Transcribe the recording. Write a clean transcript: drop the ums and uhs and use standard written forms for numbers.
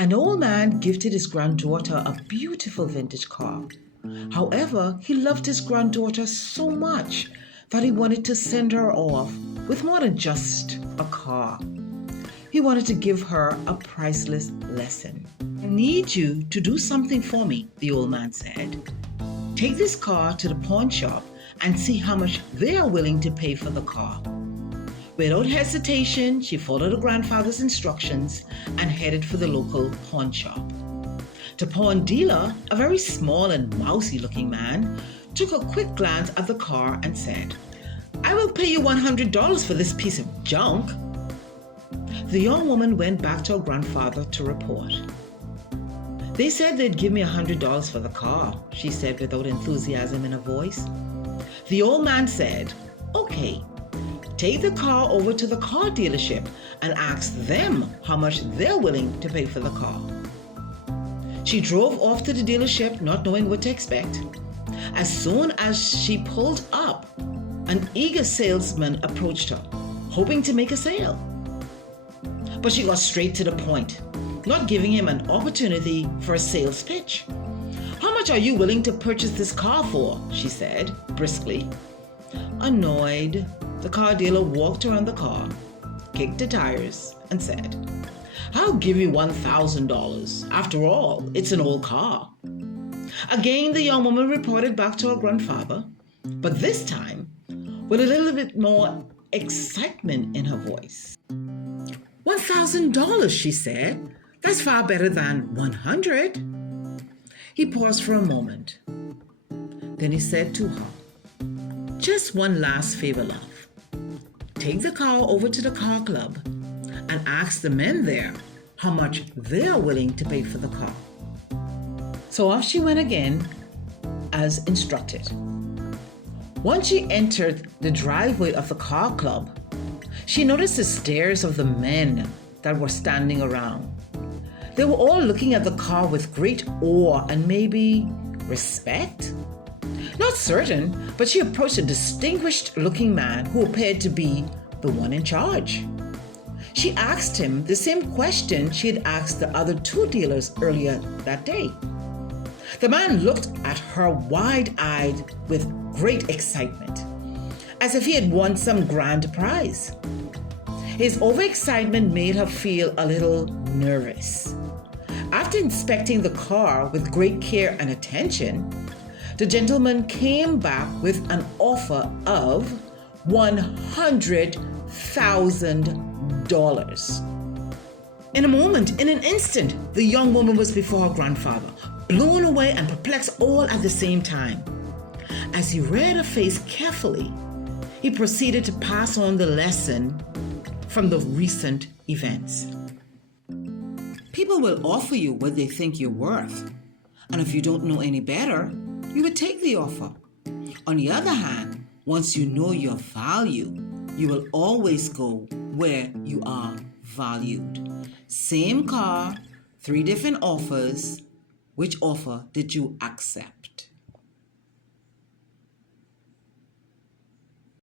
An old man gifted his granddaughter a beautiful vintage car. However, he loved his granddaughter so much that he wanted to send her off with more than just a car. He wanted to give her a priceless lesson. I need you to do something for me, the old man said. Take this car to the pawn shop and see how much they are willing to pay for the car. Without hesitation, she followed her grandfather's instructions and headed for the local pawn shop. The pawn dealer, a very small and mousy looking man, took a quick glance at the car and said, "I will pay you $100 for this piece of junk." The young woman went back to her grandfather to report. "They said they'd give me $100 for the car," she said without enthusiasm in her voice. The old man said, "Okay, take the car over to the car dealership and ask them how much they're willing to pay for the car." She drove off to the dealership not knowing what to expect. As soon as she pulled up, an eager salesman approached her, hoping to make a sale. But she got straight to the point, not giving him an opportunity for a sales pitch. "How much are you willing to purchase this car for?" she said briskly. Annoyed, the car dealer walked around the car, kicked the tires, and said, "I'll give you $1,000. After all, it's an old car." Again, the young woman reported back to her grandfather, but this time with a little bit more excitement in her voice. $1,000, she said. "That's far better than 100. He paused for a moment. Then he said to her, "Just one last favor, love. Take the car over to the car club and ask the men there how much they are willing to pay for the car." So off she went again, as instructed. Once she entered the driveway of the car club, she noticed the stares of the men that were standing around. They were all looking at the car with great awe and maybe respect. Not certain, but she approached a distinguished-looking man who appeared to be the one in charge. She asked him the same question she had asked the other two dealers earlier that day. The man looked at her wide-eyed with great excitement, as if he had won some grand prize. His overexcitement made her feel a little nervous. After inspecting the car with great care and attention, the gentleman came back with an offer of $100,000. In a moment, in an instant, the young woman was before her grandfather, blown away and perplexed all at the same time. As he read her face carefully, he proceeded to pass on the lesson from the recent events. People will offer you what they think you're worth, and if you don't know any better, you would take the offer. On the other hand, once you know your value, you will always go where you are valued. Same car, 3 different offers. Which offer did you accept?